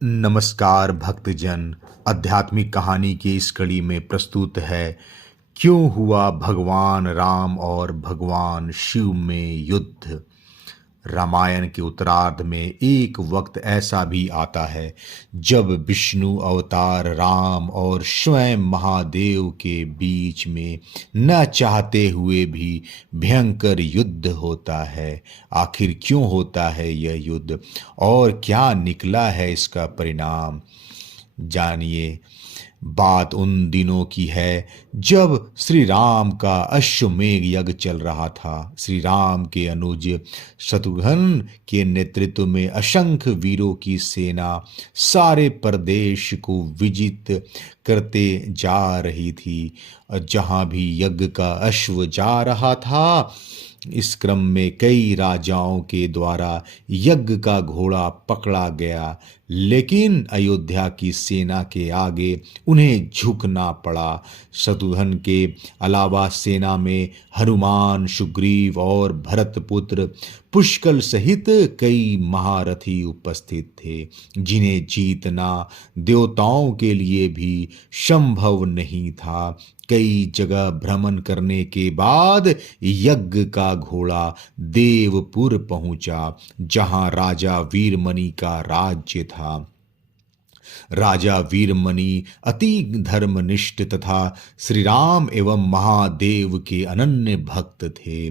नमस्कार भक्तजन। आध्यात्मिक कहानी की इस कड़ी में प्रस्तुत है क्यों हुआ भगवान राम और भगवान शिव में युद्ध। रामायण के उत्तरार्ध में एक वक्त ऐसा भी आता है जब विष्णु अवतार राम और स्वयं महादेव के बीच में न चाहते हुए भी भयंकर युद्ध होता है। आखिर क्यों होता है यह युद्ध और क्या निकला है इसका परिणाम, जानिए। बात उन दिनों की है जब श्री राम का अश्वमेध यज्ञ चल रहा था। श्री राम के अनुज शत्रुघ्न के नेतृत्व में असंख्य वीरों की सेना सारे प्रदेश को विजित करते जा रही थी। जहां भी यज्ञ का अश्व जा रहा था, इस क्रम में कई राजाओं के द्वारा यज्ञ का घोड़ा पकड़ा गया, लेकिन अयोध्या की सेना के आगे उन्हें झुकना पड़ा। शत्रुघ्न के अलावा सेना में हनुमान, सुग्रीव और भरतपुत्र पुष्कल सहित कई महारथी उपस्थित थे, जिन्हें जीतना देवताओं के लिए भी संभव नहीं था। कई जगह भ्रमण करने के बाद यज्ञ का घोड़ा देवपुर पहुंचा, जहां राजा वीरमणि का राज्य था। राजा वीरमणि अति धर्मनिष्ठ तथा श्री राम एवं महादेव के अनन्य भक्त थे।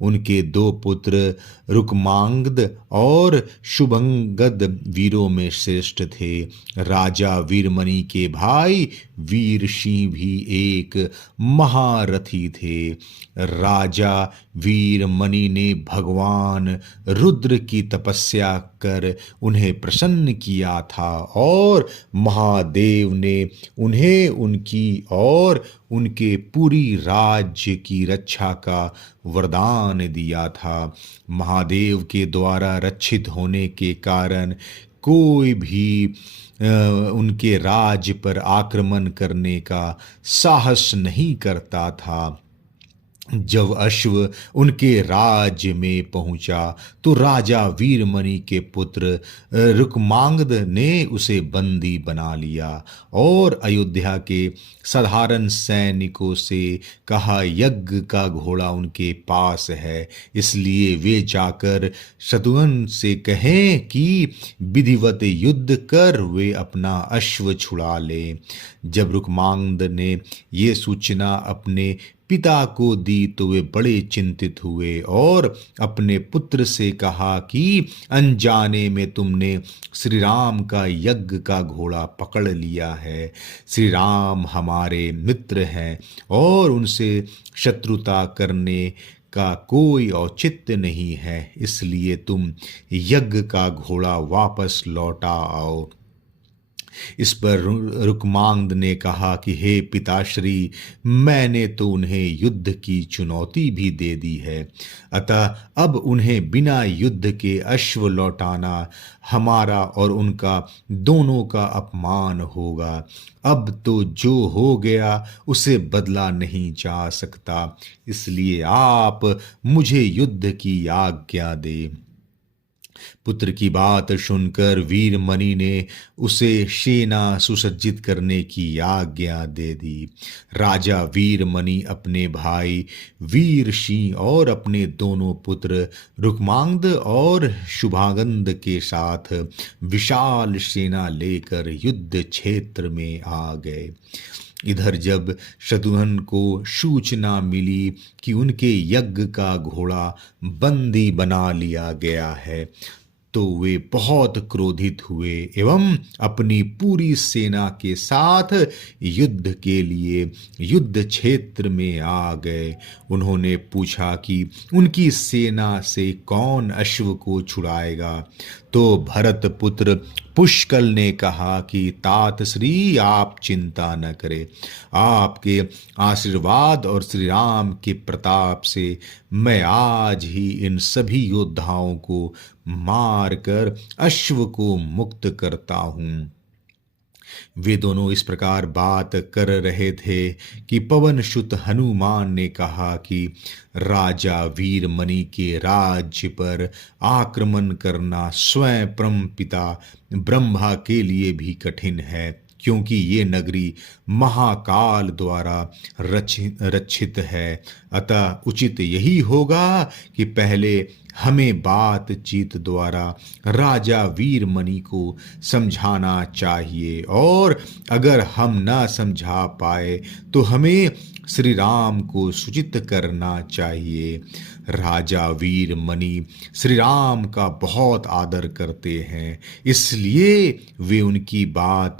उनके दो पुत्र रुक्मांगद और शुभंगद वीरों में श्रेष्ठ थे। राजा वीरमणि के भाई वीर सिंह भी एक महारथी थे। राजा वीरमणि ने भगवान रुद्र की तपस्या कर उन्हें प्रसन्न किया था और महादेव ने उन्हें उनकी और उनके पूरी राज्य की रक्षा का वरदान दिया था। महादेव के द्वारा रक्षित होने के कारण कोई भी उनके राज्य पर आक्रमण करने का साहस नहीं करता था। जब अश्व उनके राज्य में पहुंचा तो राजा वीरमणि के पुत्र रुक्मांगद ने उसे बंदी बना लिया और अयोध्या के साधारण सैनिकों से कहा, यज्ञ का घोड़ा उनके पास है, इसलिए वे जाकर शत्रुघ्न से कहें कि विधिवत युद्ध कर वे अपना अश्व छुड़ा लें। जब रुक्मांगद ने ये सूचना अपने पिता को दी तो वे बड़े चिंतित हुए और अपने पुत्र से कहा कि अनजाने में तुमने श्री राम का यज्ञ का घोड़ा पकड़ लिया है। श्री राम हमारे मित्र हैं और उनसे शत्रुता करने का कोई औचित्य नहीं है, इसलिए तुम यज्ञ का घोड़ा वापस लौटा आओ। इस पर रुक्मांगद ने कहा कि हे पिताश्री, मैंने तो उन्हें युद्ध की चुनौती भी दे दी है, अतः अब उन्हें बिना युद्ध के अश्व लौटाना हमारा और उनका दोनों का अपमान होगा। अब तो जो हो गया उसे बदला नहीं जा सकता, इसलिए आप मुझे युद्ध की आज्ञा दें। पुत्र की बात सुनकर वीरमणि ने उसे सेना सुसज्जित करने की आज्ञा दे दी। राजा वीरमणि अपने भाई वीर सिंह और अपने दोनों पुत्र रुक्मांगद और शुभांगद के साथ विशाल सेना लेकर युद्ध क्षेत्र में आ गए। इधर जब शत्रुघ्न को सूचना मिली कि उनके यज्ञ का घोड़ा बंदी बना लिया गया है, तो वे बहुत क्रोधित हुए एवं अपनी पूरी सेना के साथ युद्ध के लिए युद्ध क्षेत्र में आ गए। उन्होंने पूछा कि उनकी सेना से कौन अश्व को छुड़ाएगा, तो भरत पुत्र पुष्कल ने कहा कि तात श्री, आप चिंता न करें, आपके आशीर्वाद और श्री राम के प्रताप से मैं आज ही इन सभी योद्धाओं को मार कर अश्व को मुक्त करता हूँ। वे दोनों इस प्रकार बात कर रहे थे कि पवनसुत हनुमान ने कहा कि राजा वीरमणि के राज्य पर आक्रमण करना स्वयं परमपिता ब्रह्मा के लिए भी कठिन है, क्योंकि ये नगरी महाकाल द्वारा रक्षित है। अतः उचित यही होगा कि पहले हमें बातचीत द्वारा राजा वीरमणि को समझाना चाहिए, और अगर हम न समझा पाए तो हमें श्री राम को सूचित करना चाहिए। राजा वीरमणि श्री राम का बहुत आदर करते हैं, इसलिए वे उनकी बात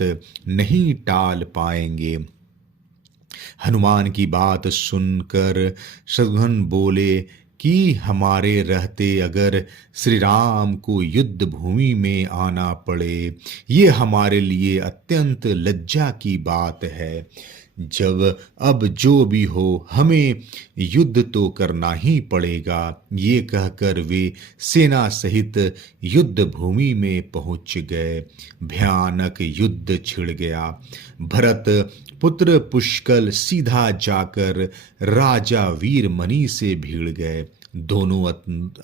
नहीं टाल पाएंगे। हनुमान की बात सुनकर शत्रुघ्न बोले कि हमारे रहते अगर श्री राम को युद्ध भूमि में आना पड़े, ये हमारे लिए अत्यंत लज्जा की बात है। जब अब जो भी हो हमें युद्ध तो करना ही पड़ेगा। ये कहकर वे सेना सहित युद्ध भूमि में पहुंच गए। भयानक युद्ध छिड़ गया। भरत पुत्र पुष्कल सीधा जाकर राजा वीरमणि से भिड़ गए। दोनों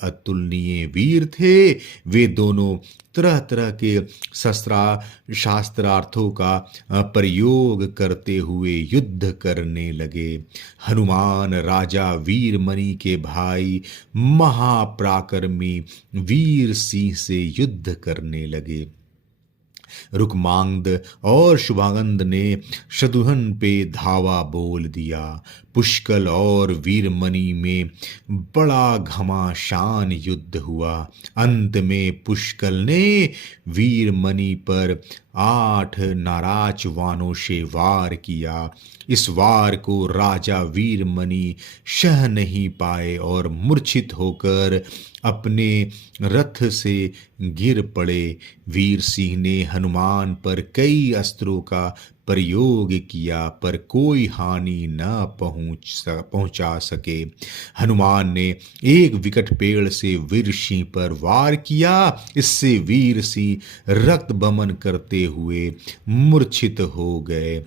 अतुलनीय वीर थे। वे दोनों तरह तरह के शास्त्रार्थों का प्रयोग करते हुए युद्ध करने लगे। हनुमान राजा वीरमणि के भाई महापराक्रमी वीर सिंह से युद्ध करने लगे। रुक्मांगद और शुभांगद ने शत्रुघ्न पे धावा बोल दिया। पुष्कल और वीरमणि में बड़ा घमासान युद्ध हुआ। अंत में पुष्कल ने वीरमणि पर 8 नाराज वानों से वार किया। इस वार को राजा वीरमणि सह नहीं पाए और मूर्छित होकर अपने रथ से गिर पड़े। वीर सिंह ने हनुमान पर कई अस्त्रों का प्रयोग किया, पर कोई हानि न पहुंचा सके। हनुमान ने एक विकट पेड़ से वीर सिंह पर वार किया। इससे वीर सिंह रक्त बमन करते हुए मूर्छित हो गए।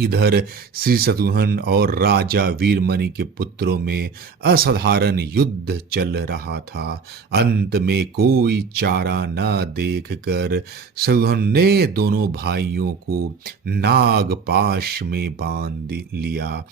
इधर श्री शत्रुघ्न और राजा वीरमणि के पुत्रों में असाधारण युद्ध चल रहा था। अंत में कोई चारा न देखकर शत्रुघ्न ने दोनों भाइयों को नागपाश में बांध लिया।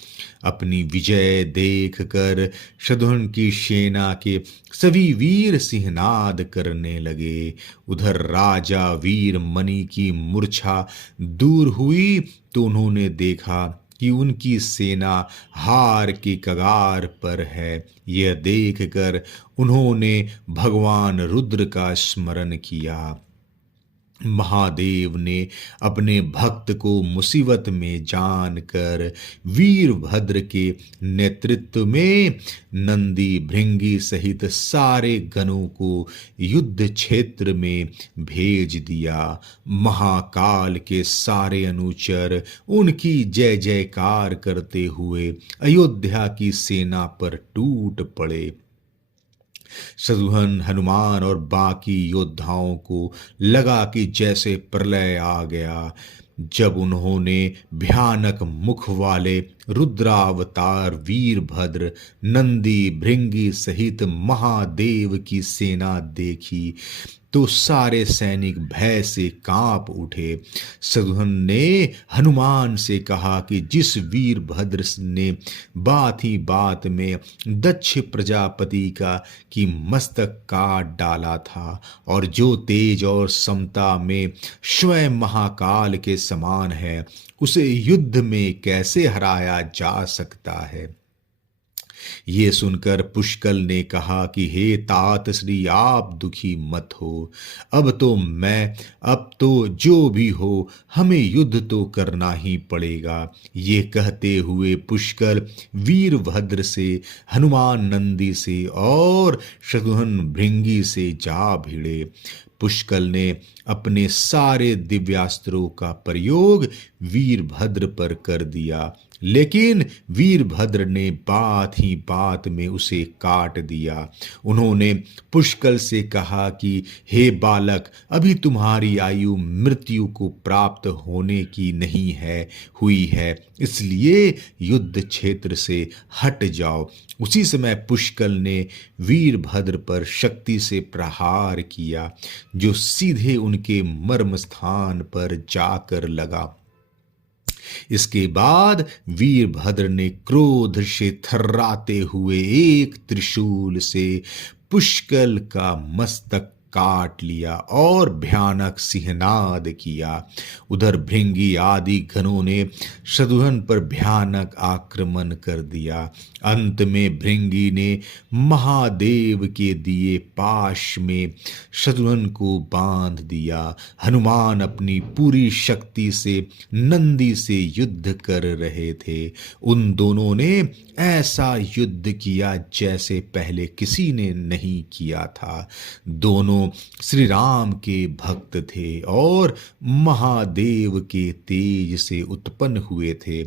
अपनी विजय देखकर शत्रुघ्न की सेना के सभी वीर सिंहनाद करने लगे। उधर राजा वीरमणि की मूर्छा दूर हुई तो उन्होंने देखा कि उनकी सेना हार के कगार पर है। यह देखकर उन्होंने भगवान रुद्र का स्मरण किया। महादेव ने अपने भक्त को मुसीबत में जानकर वीरभद्र के नेतृत्व में नंदी भृंगी सहित सारे गणों को युद्ध क्षेत्र में भेज दिया। महाकाल के सारे अनुचर उनकी जय जयकार करते हुए अयोध्या की सेना पर टूट पड़े। शत्रुघ्न, हनुमान और बाकी योद्धाओं को लगा कि जैसे प्रलय आ गया। जब उन्होंने भयानक मुख वाले रुद्रावतार वीरभद्र, नंदी भृंगी सहित महादेव की सेना देखी तो सारे सैनिक भय से कांप उठे। शत्रुघ्न ने हनुमान से कहा कि जिस वीरभद्र ने बात ही बात में दक्ष प्रजापति की मस्तक काट डाला था और जो तेज और समता में स्वयं महाकाल के समान है, उसे युद्ध में कैसे हराया जा सकता है। ये सुनकर पुष्कल ने कहा कि हे तात श्री, आप दुखी मत हो। अब तो जो भी हो हमें युद्ध तो करना ही पड़ेगा। ये कहते हुए पुष्कल वीरभद्र से, हनुमान नंदी से और शत्रुघ्न भृंगी से जा भिड़े। पुष्कल ने अपने सारे दिव्यास्त्रों का प्रयोग वीरभद्र पर कर दिया, लेकिन वीरभद्र ने बात ही बात में उसे काट दिया। उन्होंने पुष्कल से कहा कि हे बालक, अभी तुम्हारी आयु मृत्यु को प्राप्त होने की नहीं हुई है, इसलिए युद्ध क्षेत्र से हट जाओ। उसी समय पुष्कल ने वीरभद्र पर शक्ति से प्रहार किया, जो सीधे उनके मर्म स्थान पर जाकर लगा। इसके बाद वीरभद्र ने क्रोध से थर्राते हुए एक त्रिशूल से पुष्कल का मस्तक काट लिया और भयानक सिंहनाद किया। उधर भृंगी आदि गणों ने शत्रुघ्न पर भयानक आक्रमण कर दिया। अंत में भृंगी ने महादेव के दिए पाश में शत्रुघ्न को बांध दिया। हनुमान अपनी पूरी शक्ति से नंदी से युद्ध कर रहे थे। उन दोनों ने ऐसा युद्ध किया जैसे पहले किसी ने नहीं किया था। दोनों श्री राम के भक्त थे और महादेव के तेज से उत्पन्न हुए थे।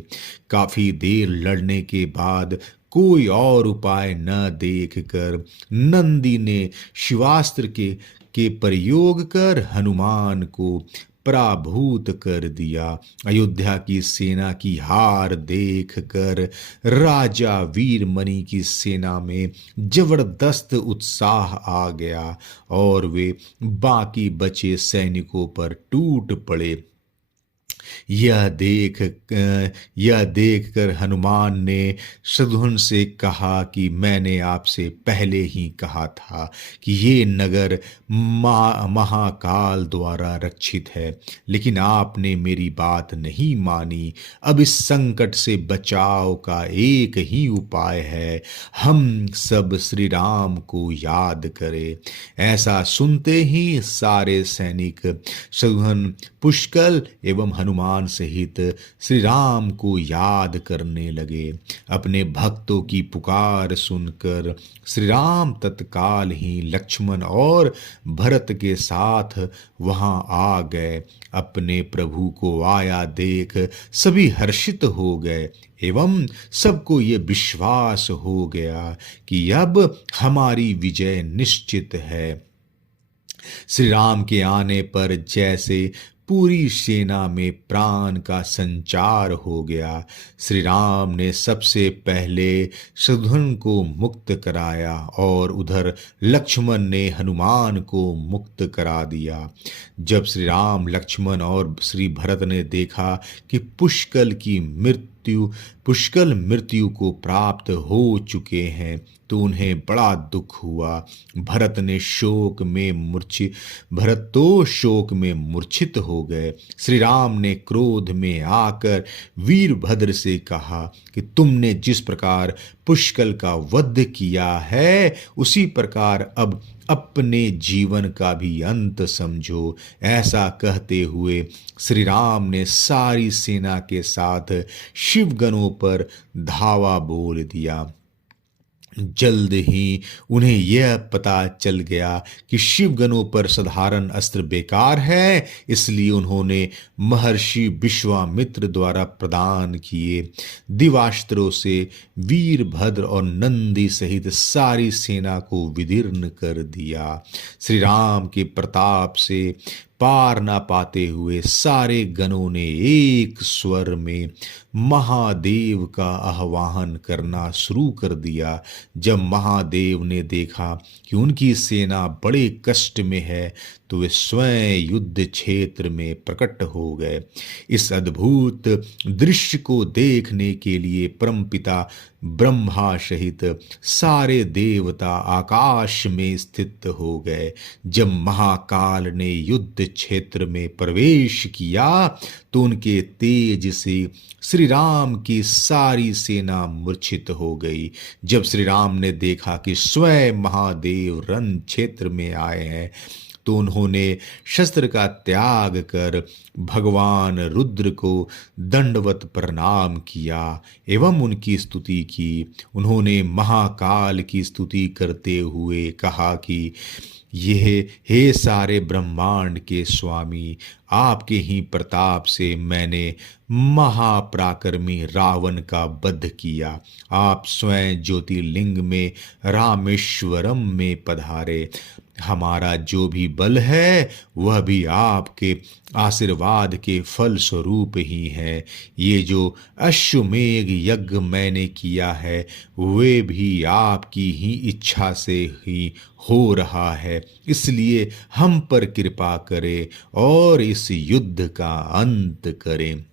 काफी देर लड़ने के बाद कोई और उपाय न देखकर नंदी ने शिवास्त्र के प्रयोग कर हनुमान को पराभूत कर दिया। अयोध्या की सेना की हार देखकर राजा वीरमणि की सेना में जबरदस्त उत्साह आ गया और वे बाकी बचे सैनिकों पर टूट पड़े। यह देखकर हनुमान ने शत्रुघ्न से कहा कि मैंने आपसे पहले ही कहा था कि ये नगर महाकाल द्वारा रक्षित है, लेकिन आपने मेरी बात नहीं मानी। अब इस संकट से बचाव का एक ही उपाय है, हम सब श्री राम को याद करें। ऐसा सुनते ही सारे सैनिक शत्रुघ्न, पुष्कल एवं हनुमान सहित श्री राम को याद करने लगे। अपने भक्तों की पुकार सुनकर श्री राम तत्काल ही लक्ष्मण और भरत के साथ वहां आ गए। अपने प्रभु को आया देख सभी हर्षित हो गए एवं सबको ये विश्वास हो गया कि अब हमारी विजय निश्चित है। श्री राम के आने पर जैसे पूरी सेना में प्राण का संचार हो गया। श्री राम ने सबसे पहले शत्रुघ्न को मुक्त कराया और उधर लक्ष्मण ने हनुमान को मुक्त करा दिया। जब श्री राम, लक्ष्मण और श्री भरत ने देखा कि पुष्कल मृत्यु को प्राप्त हो चुके हैं तो उन्हें बड़ा दुख हुआ। भरत तो शोक में मूर्छित हो गए। श्री राम ने क्रोध में आकर वीरभद्र से कहा कि तुमने जिस प्रकार पुष्कल का वध किया है उसी प्रकार अब अपने जीवन का भी अंत समझो। ऐसा कहते हुए श्री राम ने सारी सेना के साथ शिवगणों पर धावा बोल दिया। जल्द ही उन्हें यह पता चल गया कि शिवगणों पर साधारण अस्त्र बेकार है, इसलिए उन्होंने महर्षि विश्वामित्र द्वारा प्रदान किए दिवास्त्रों से वीरभद्र और नंदी सहित सारी सेना को विदीर्ण कर दिया। श्री राम के प्रताप से पार ना पाते हुए सारे गणों ने एक स्वर में महादेव का आह्वान करना शुरू कर दिया। जब महादेव ने देखा कि उनकी सेना बड़े कष्ट में है तो वे स्वयं युद्ध क्षेत्र में प्रकट हो गए। इस अद्भुत दृश्य को देखने के लिए परमपिता ब्रह्मा सहित सारे देवता आकाश में स्थित हो गए। जब महाकाल ने युद्ध क्षेत्र में प्रवेश किया तो उनके तेज से श्री राम की सारी सेना मूर्छित हो गई। जब श्री राम ने देखा कि स्वयं महादेव रण क्षेत्र में आए हैं तो उन्होंने शस्त्र का त्याग कर भगवान रुद्र को दंडवत प्रणाम किया एवं उनकी स्तुति की। उन्होंने महाकाल की स्तुति करते हुए कहा कि यह हे सारे ब्रह्मांड के स्वामी, आपके ही प्रताप से मैंने महापराक्रमी रावण का वध किया। आप स्वयं ज्योतिर्लिंग में रामेश्वरम में पधारे। हमारा जो भी बल है वह भी आपके आशीर्वाद के फल स्वरूप ही है। ये जो अश्वमेघ यज्ञ मैंने किया है वे भी आपकी ही इच्छा से ही हो रहा है, इसलिए हम पर कृपा करें और इस युद्ध का अंत करें।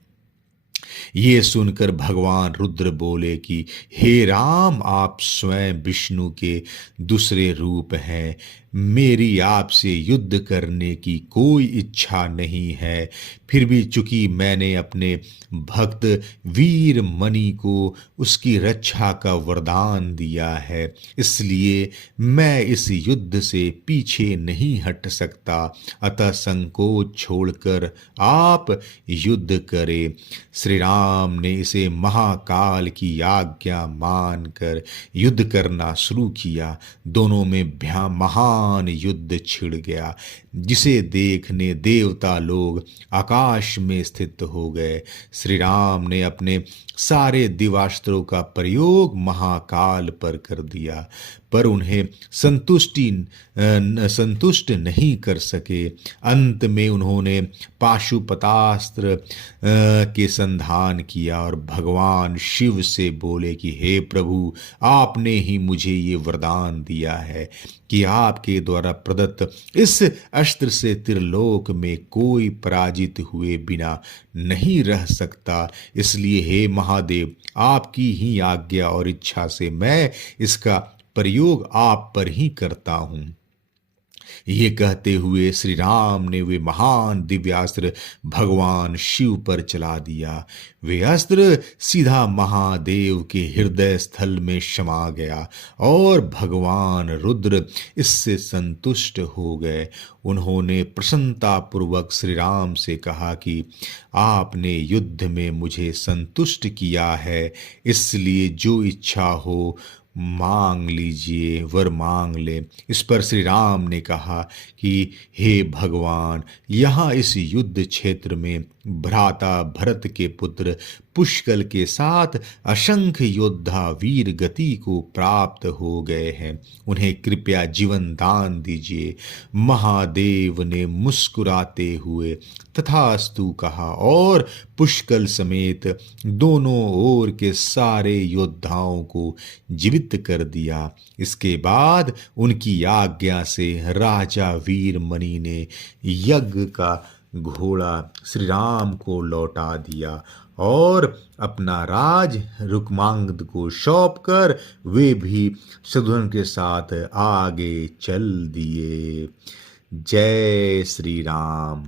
ये सुनकर भगवान रुद्र बोले कि हे राम, आप स्वयं विष्णु के दूसरे रूप हैं। मेरी आपसे युद्ध करने की कोई इच्छा नहीं है, फिर भी चूंकि मैंने अपने भक्त वीर मणि को उसकी रक्षा का वरदान दिया है, इसलिए मैं इस युद्ध से पीछे नहीं हट सकता। अतः संकोच छोड़कर आप युद्ध करें। श्री राम ने इसे महाकाल की आज्ञा मानकर युद्ध करना शुरू किया। दोनों में महान युद्ध छिड़ गया, जिसे देखने देवता लोग आकाश में स्थित हो गए। श्री राम ने अपने सारे दिव्यास्त्रों का प्रयोग महाकाल पर कर दिया, पर उन्हें संतुष्ट नहीं कर सके। अंत में उन्होंने पाशुपतास्त्र के संधान किया और भगवान शिव से बोले कि हे प्रभु, आपने ही मुझे ये वरदान दिया है कि आपके द्वारा प्रदत्त इस अस्त्र से त्रिलोक में कोई पराजित हुए बिना नहीं रह सकता। इसलिए हे महादेव, आपकी ही आज्ञा और इच्छा से मैं इसका प्रयोग आप पर ही करता हूं। ये कहते हुए श्री राम ने वे महान दिव्यास्त्र भगवान शिव पर चला दिया। वे अस्त्र सीधा महादेव के हृदय स्थल में समा गया और भगवान रुद्र इससे संतुष्ट हो गए। उन्होंने प्रसन्नतापूर्वक श्री राम से कहा कि आपने युद्ध में मुझे संतुष्ट किया है, इसलिए जो इच्छा हो मांग लीजिए, वर मांग ले। इस पर श्री राम ने कहा कि हे भगवान, यहाँ इस युद्ध क्षेत्र में भ्राता भरत के पुत्र पुष्कल के साथ असंख्य योद्धा वीर गति को प्राप्त हो गए हैं, उन्हें कृपया जीवन दान दीजिए। महादेव ने मुस्कुराते हुए तथास्तु कहा और पुष्कल समेत दोनों ओर के सारे योद्धाओं को जीवित कर दिया। इसके बाद उनकी आज्ञा से राजा वीरमणि ने यज्ञ का घोड़ा श्री राम को लौटा दिया और अपना राज रुक्मांगद को सौंप कर वे भी शत्रुघ्न के साथ आगे चल दिए। जय श्री राम।